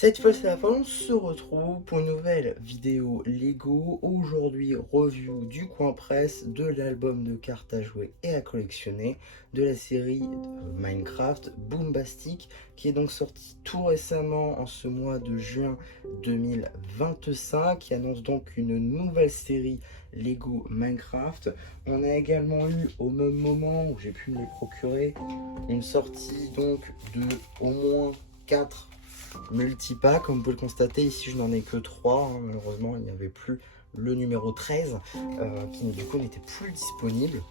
Cette fois c'est la fin, on se retrouve pour une nouvelle vidéo Lego. Aujourd'hui, review du coin presse de l'album de cartes à jouer et à collectionner de la série Minecraft Boombastic, qui est donc sorti tout récemment en ce mois de juin 2025, qui annonce donc une nouvelle série Lego Minecraft. On a également eu au même moment où j'ai pu me les procurer une sortie donc de au moins 4 multipack. Comme vous pouvez le constater, ici je n'en ai que 3, hein. Malheureusement il n'y avait plus le numéro 13 qui du coup n'était plus disponible,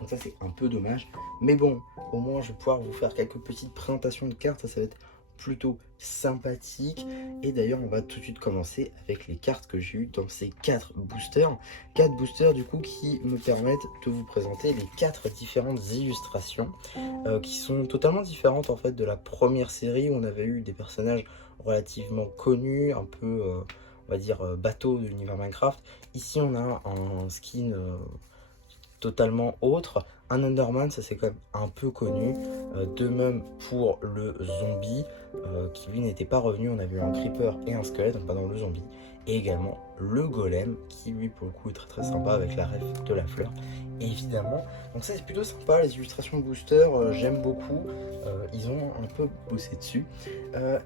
donc ça c'est un peu dommage, mais bon, au moins je vais pouvoir vous faire quelques petites présentations de cartes. Ça va être plutôt sympathique. Et d'ailleurs on va tout de suite commencer avec les cartes que j'ai eues dans ces 4 boosters. 4 boosters du coup qui me permettent de vous présenter les 4 différentes illustrations qui sont totalement différentes en fait de la première série où on avait eu des personnages relativement connus, un peu on va dire bateau de l'univers Minecraft. Ici on a un skin totalement autre, un Enderman, ça c'est quand même un peu connu, de même pour le zombie qui lui n'était pas revenu. On a vu un creeper et un squelette, donc pas dans le zombie, et également le golem qui lui pour le coup est très très sympa avec la ref de la fleur évidemment. Donc ça c'est plutôt sympa, les illustrations booster, j'aime beaucoup, ils ont un peu bossé dessus.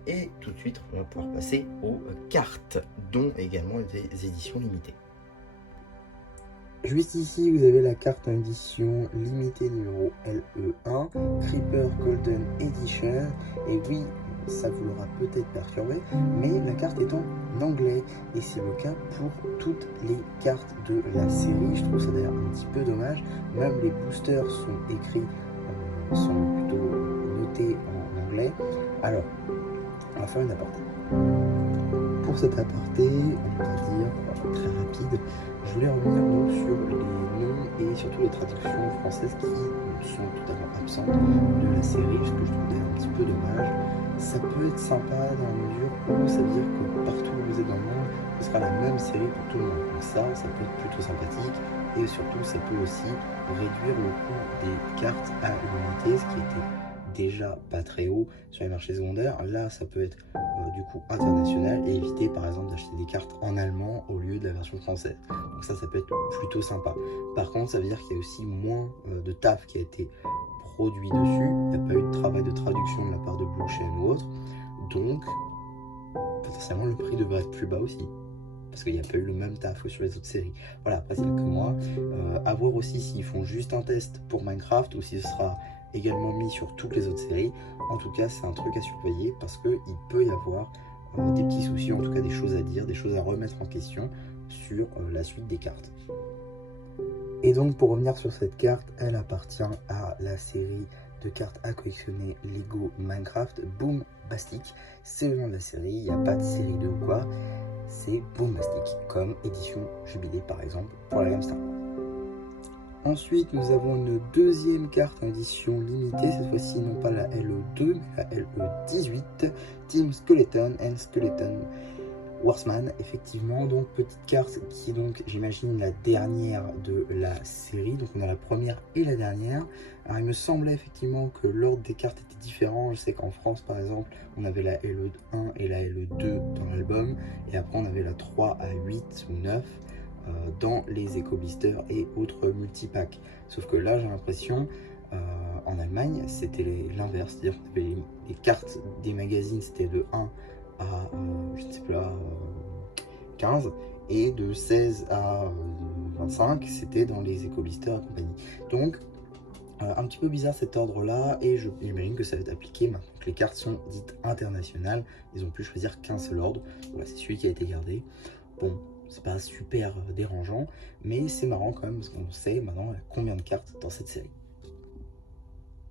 Et tout de suite on va pouvoir passer aux cartes, dont également des éditions limitées. Juste ici, vous avez la carte en édition limitée numéro LE1, Creeper Golden Edition. Et oui, ça vous l'aura peut-être perturbé, mais la carte est en anglais. Et c'est le cas pour toutes les cartes de la série. Je trouve ça d'ailleurs un petit peu dommage. Même les boosters sont écrits, sont plutôt notés en anglais. Alors, on va faire une aparté. Pour cette aparté, on va dire très rapide, je voulais revenir donc sur les noms et surtout les traductions françaises qui sont totalement absentes de la série, ce que je trouve un petit peu dommage. Ça peut être sympa dans la mesure où ça veut dire que partout où vous êtes dans le monde, ce sera la même série pour tout le monde. Donc ça peut être plutôt sympathique, et surtout ça peut aussi réduire le coût des cartes à l'unité, ce qui était déjà pas très haut sur les marchés secondaires. Là ça peut être du coup international, et éviter par exemple d'acheter des cartes en allemand au lieu de la version française. Donc ça peut être plutôt sympa. Par contre ça veut dire qu'il y a aussi moins de taf qui a été produit dessus. Il n'y a pas eu de travail de traduction de la part de Blue Chain ou autre, donc potentiellement le prix devrait être plus bas aussi, parce qu'il n'y a pas eu le même taf que sur les autres séries. Voilà, après il n'y a que moi. À voir aussi s'ils font juste un test pour Minecraft ou si ce sera également mis sur toutes les autres séries. En tout cas, c'est un truc à surveiller parce qu'il peut y avoir des petits soucis, en tout cas des choses à dire, des choses à remettre en question sur la suite des cartes. Et donc pour revenir sur cette carte, elle appartient à la série de cartes à collectionner Lego Minecraft Boombastic. C'est le nom de la série, il n'y a pas de série 2 ou quoi, c'est Boombastic, comme édition jubilée par exemple pour la gamme Star Wars. Ensuite, nous avons une deuxième carte en édition limitée, cette fois-ci non pas la LE2, mais la LE18, Team Skeleton and Skeleton Warsman, effectivement. Donc petite carte qui est donc, j'imagine, la dernière de la série. Donc on a la première et la dernière. Alors il me semblait effectivement que l'ordre des cartes était différent. Je sais qu'en France par exemple on avait la LE1 et la LE2 dans l'album, et après on avait la 3 à 8 ou 9 dans les éco-blisters et autres multipacks. Sauf que là j'ai l'impression en Allemagne c'était l'inverse, c'est-à-dire qu'on avait les cartes des magazines, c'était de 1 à je ne sais plus là, 15, et de 16 à 25 c'était dans les éco-blisters et compagnie. Donc un petit peu bizarre cet ordre là, et j'imagine que ça va être appliqué maintenant que les cartes sont dites internationales. Ils ont pu choisir qu'un seul ordre. Voilà, c'est celui qui a été gardé. Bon, c'est pas super dérangeant, mais c'est marrant quand même parce qu'on sait maintenant combien de cartes dans cette série.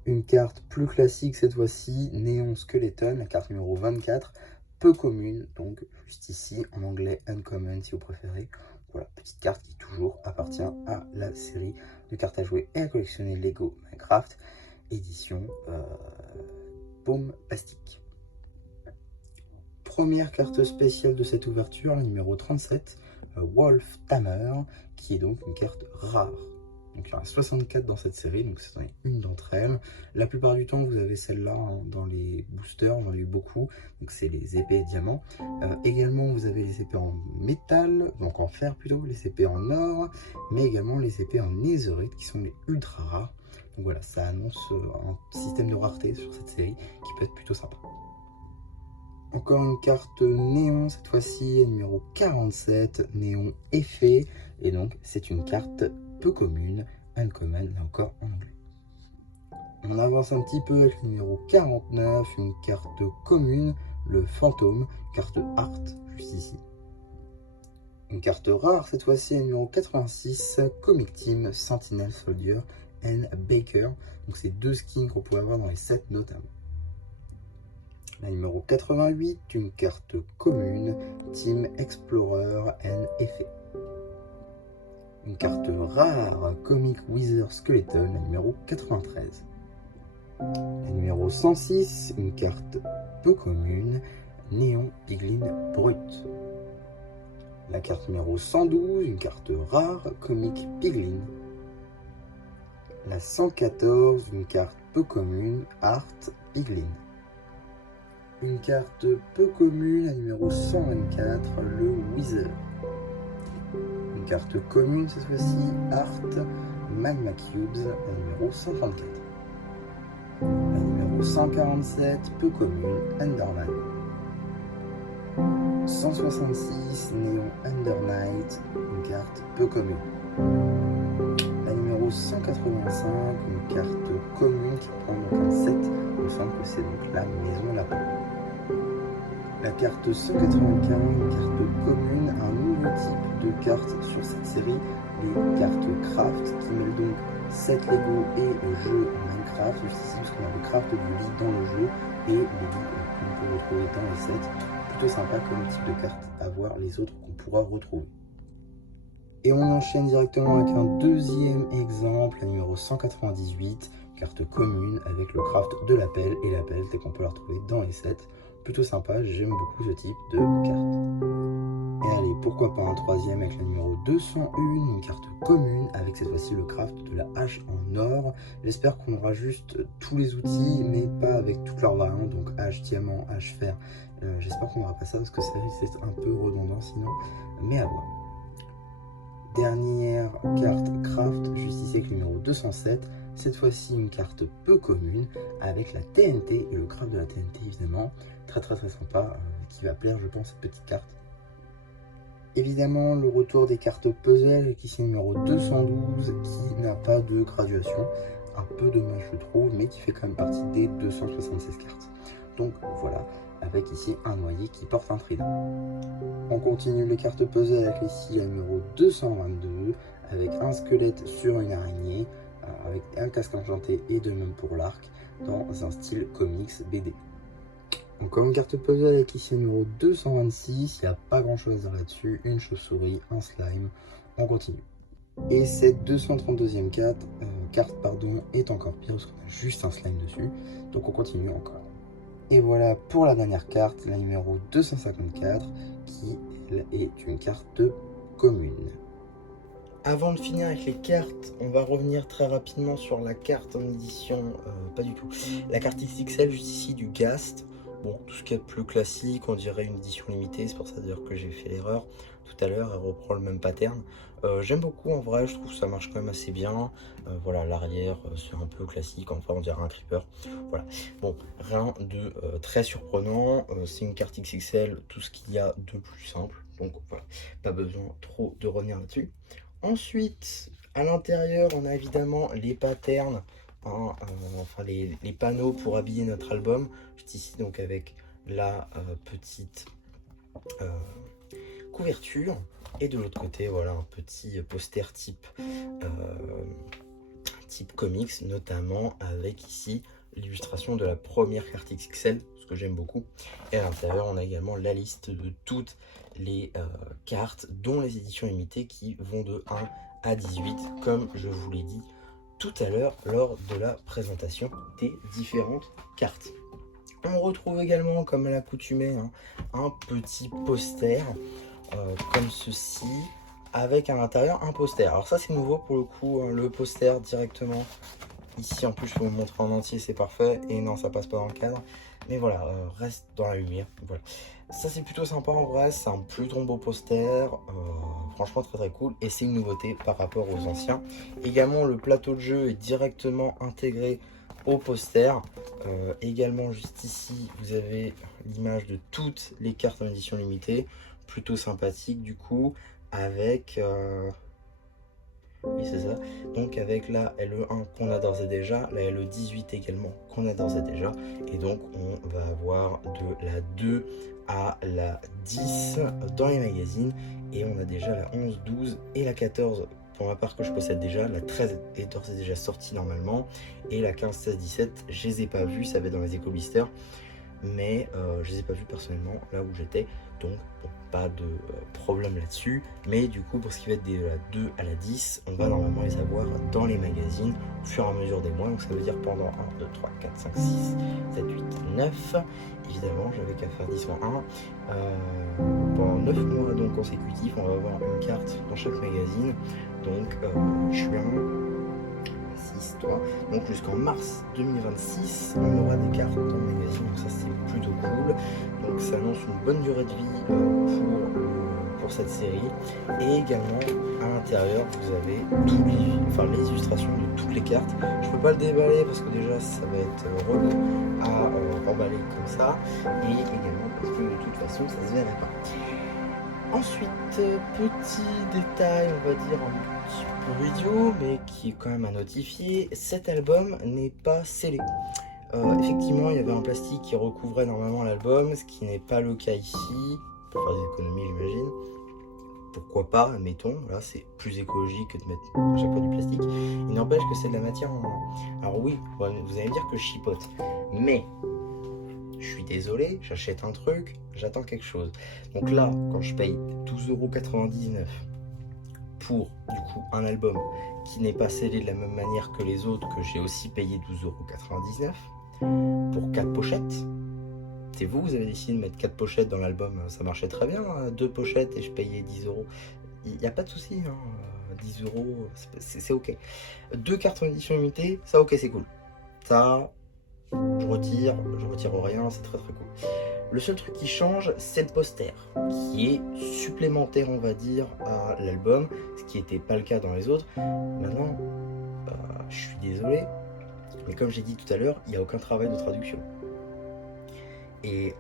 Une carte plus classique cette fois-ci, Neon Skeleton, la carte numéro 24, peu commune, donc juste ici en anglais Uncommon si vous préférez. Voilà, petite carte qui toujours appartient à la série de cartes à jouer et à collectionner Lego Minecraft, édition Boombastic. Première carte spéciale de cette ouverture, la numéro 37, Wolf Tamer, qui est donc une carte rare. Donc il y en a 64 dans cette série, donc c'est une d'entre elles. La plupart du temps, vous avez celle-là dans les boosters, j'en ai eu beaucoup, donc c'est les épées et diamants. Également, vous avez les épées en métal, donc en fer plutôt, les épées en or, mais également les épées en netherite qui sont les ultra rares. Donc voilà, ça annonce un système de rareté sur cette série qui peut être plutôt sympa. Encore une carte néon, cette fois-ci numéro 47, néon effet, et donc c'est une carte peu commune, uncommon, là encore en anglais. On avance un petit peu avec le numéro 49, une carte commune, le fantôme, carte art, juste ici. Une carte rare, cette fois-ci, numéro 86, Comic Team, Sentinel Soldier and Baker. Donc c'est deux skins qu'on pourrait avoir dans les sets notamment. La numéro 88, une carte commune, Team Explorer and Effet. Une carte rare, Comic Wither Skeleton, la numéro 93. La numéro 106, une carte peu commune, Néon Piglin Brut. La carte numéro 112, une carte rare, Comic Piglin. La 114, une carte peu commune, Art Piglin. Une carte peu commune, la numéro 124, le Wither. Une carte commune cette fois-ci, Art Magma Cubes, la numéro 134. La numéro 147, peu commune, Enderman. 166, Néon Undernight, une carte peu commune. La numéro 185, une carte commune qui prend donc un 7, il me semble que c'est donc la maison lapin. La carte 195, une carte commune, un nouveau type de carte sur cette série, les cartes craft qui mêlent donc 7 Lego et le jeu Minecraft, juste ici parce qu'on a le craft du lit dans le jeu et le lit qu'on peut retrouver dans les sets. Plutôt sympa comme type de carte à voir les autres qu'on pourra retrouver. Et on enchaîne directement avec un deuxième exemple, la numéro 198, carte commune avec le craft de la pelle et la pelle, dès qu'on peut la retrouver dans les sets. Plutôt sympa, j'aime beaucoup ce type de carte. Et allez, pourquoi pas un troisième avec la numéro 201, une carte commune avec cette fois-ci le craft de la hache en or. J'espère qu'on aura juste tous les outils, mais pas avec toutes leurs variantes, donc hache diamant, hache fer. J'espère qu'on n'aura pas ça parce que ça risque d'être un peu redondant sinon, mais à voir. Dernière carte craft, juste ici avec le numéro 207. Cette fois-ci une carte peu commune avec la TNT et le craft de la TNT évidemment. Très sympa, qui va plaire je pense cette petite carte. Évidemment le retour des cartes puzzle qui est numéro 212 qui n'a pas de graduation. Un peu dommage je trouve, mais qui fait quand même partie des 276 cartes. Donc voilà, avec ici un noyer qui porte un trident. On continue les cartes puzzle avec ici la numéro 222 avec un squelette sur une araignée, avec un casque enchanté et de même pour l'arc dans un style comics BD. Donc comme une carte puzzle avec ici le numéro 226, il n'y a pas grand chose à dire là-dessus, une chauve-souris, un slime, on continue. Et cette 232e carte est encore pire parce qu'on a juste un slime dessus, donc on continue encore. Et voilà pour la dernière carte, la numéro 254, qui est une carte commune. Avant de finir avec les cartes, on va revenir très rapidement sur la carte en édition, pas du tout, la carte XXL juste ici du Ghast. Bon, tout ce qui est plus classique, on dirait une édition limitée, c'est pour ça d'ailleurs que j'ai fait l'erreur tout à l'heure, elle reprend le même pattern. J'aime beaucoup en vrai, je trouve que ça marche quand même assez bien. Voilà, l'arrière c'est un peu classique, enfin on dirait un creeper. Voilà, bon, rien de très surprenant, c'est une carte XXL, tout ce qu'il y a de plus simple, donc voilà, pas besoin trop de revenir là-dessus. Ensuite, à l'intérieur, on a évidemment les patterns, hein, enfin les panneaux pour habiller notre album. Juste ici, donc avec la petite couverture. Et de l'autre côté, voilà, un petit poster type comics, notamment avec ici l'illustration de la première carte XXL, ce que j'aime beaucoup. Et à l'intérieur, on a également la liste de toutes les cartes, dont les éditions limitées qui vont de 1 à 18, comme je vous l'ai dit tout à l'heure lors de la présentation des différentes cartes. On retrouve également, comme à l'accoutumée, hein, un petit poster comme ceci, avec à l'intérieur un poster. Alors ça c'est nouveau pour le coup, le poster directement ici. En plus je peux vous montrer en entier, c'est parfait. Et non, ça passe pas dans le cadre, mais voilà, reste dans la lumière. Voilà, ça c'est plutôt sympa en vrai, c'est un plutôt beau poster, franchement très cool, et c'est une nouveauté par rapport aux anciens. Également le plateau de jeu est directement intégré au poster. Également juste ici vous avez l'image de toutes les cartes en édition limitée, plutôt sympathique du coup, avec oui c'est ça, donc avec la LE1 qu'on a d'ores et déjà, la LE18 également qu'on a d'ores et déjà, et donc on va avoir de la 2 à la 10 dans les magazines, et on a déjà la 11, 12 et la 14 pour ma part que je possède déjà. La 13 est d'ores et déjà sortie normalement, et la 15, 16, 17 je les ai pas vus, ça va être dans les éco-blisters, mais je les ai pas vus personnellement là où j'étais, donc bon, pas de problème là-dessus. Mais du coup pour ce qui va être de la 2 à la 10, on va normalement les avoir dans les magazines au fur et à mesure des mois, donc ça veut dire pendant 1, 2, 3, 4, 5, 6, 7, 8, 9, évidemment j'avais qu'à faire 10 en 1, pendant 9 mois donc consécutifs on va avoir une carte dans chaque magazine, donc juin, donc jusqu'en mars 2026 on aura des cartes dans le magazine, donc ça c'est plutôt cool. Donc ça annonce une bonne durée de vie pour cette série. Et également à l'intérieur vous avez les illustrations de toutes les cartes. Je peux pas le déballer parce que déjà ça va être relou à emballer comme ça, et également parce que de toute façon ça se verrait pas. Ensuite, petit détail, on va dire un petit peu idiot, mais qui est quand même à notifier, cet album n'est pas scellé. Effectivement, il y avait un plastique qui recouvrait normalement l'album, ce qui n'est pas le cas ici, pour faire des économies j'imagine. Pourquoi pas, admettons, voilà, c'est plus écologique que de mettre à chaque fois du plastique. Il n'empêche que c'est de la matière en... Alors oui, vous allez me dire que je chipote, mais... je suis désolé, j'achète un truc, j'attends quelque chose. Donc là, quand je paye 12,99 € pour du coup un album qui n'est pas scellé de la même manière que les autres, que j'ai aussi payé 12,99 € pour 4 pochettes, c'est vous avez décidé de mettre 4 pochettes dans l'album, ça marchait très bien, 2 pochettes et je payais 10 €. Il n'y a pas de souci, 10 €, c'est ok. 2 cartes en édition limitée, ça ok, c'est cool. Ça... je retire rien, c'est très cool. Le seul truc qui change, c'est le poster, qui est supplémentaire, on va dire, à l'album, ce qui n'était pas le cas dans les autres. Maintenant, je suis désolé, mais comme j'ai dit tout à l'heure, il n'y a aucun travail de traduction. Et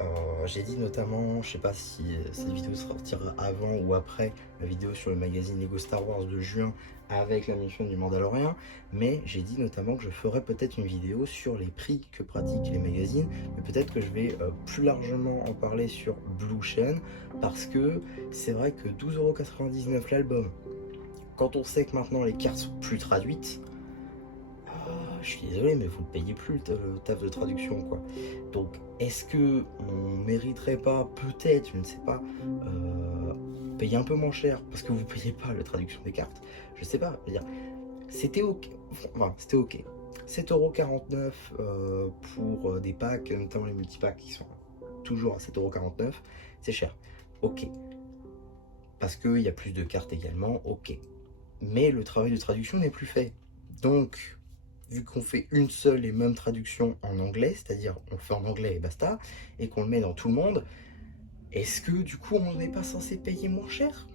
j'ai dit notamment, je sais pas si cette vidéo sortira avant ou après la vidéo sur le magazine Lego Star Wars de juin avec la mission du Mandalorian, mais j'ai dit notamment que je ferai peut-être une vidéo sur les prix que pratiquent les magazines, mais peut-être que je vais plus largement en parler sur Blue Chain, parce que c'est vrai que 12,99 € l'album, quand on sait que maintenant les cartes sont plus traduites, je suis désolé, mais vous ne payez plus le taf de traduction, quoi. Donc, est-ce que on mériterait pas, peut-être, je ne sais pas, payer un peu moins cher parce que vous ne payez pas la traduction des cartes? Je sais pas, je veux dire, c'était ok. Enfin, c'était ok. 7,49 € pour des packs, notamment les multipacks qui sont toujours à 7,49 €, c'est cher. Ok. Parce qu'il y a plus de cartes également, ok. Mais le travail de traduction n'est plus fait. Donc, vu qu'on fait une seule et même traduction en anglais, c'est-à-dire on fait en anglais et basta, et qu'on le met dans tout le monde, est-ce que du coup on n'est pas censé payer moins cher?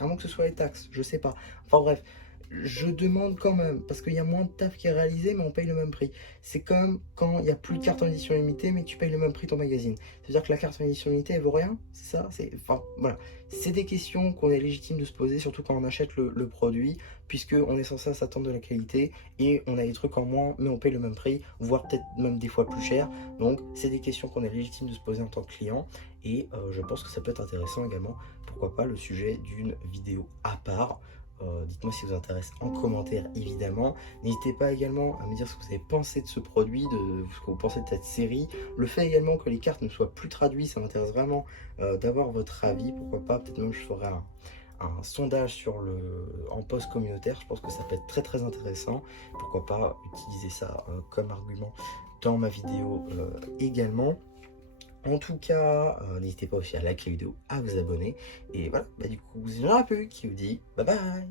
À moins que ce soit les taxes, je sais pas. Enfin bref, je demande quand même, parce qu'il y a moins de taf qui est réalisé, mais on paye le même prix. C'est comme quand il n'y a plus de carte en édition limitée, mais tu payes le même prix ton magazine. C'est-à-dire que la carte en édition limitée, elle vaut rien, c'est ça? Enfin, voilà. C'est des questions qu'on est légitime de se poser, surtout quand on achète le produit, puisqu'on est censé s'attendre de la qualité, et on a des trucs en moins, mais on paye le même prix, voire peut-être même des fois plus cher. Donc, c'est des questions qu'on est légitime de se poser en tant que client, et je pense que ça peut être intéressant également, pourquoi pas, le sujet d'une vidéo à part. Dites-moi si vous intéresse en commentaire, évidemment. N'hésitez pas également à me dire ce que vous avez pensé de ce produit, de ce que vous pensez de cette série. Le fait également que les cartes ne soient plus traduites, ça m'intéresse vraiment d'avoir votre avis. Pourquoi pas, peut-être même je ferai un sondage en post communautaire. Je pense que ça peut être très intéressant. Pourquoi pas utiliser ça comme argument dans ma vidéo également. En tout cas, n'hésitez pas aussi à liker la vidéo, à vous abonner. Et voilà, du coup, c'est Jean-Rappu qui vous dit bye bye.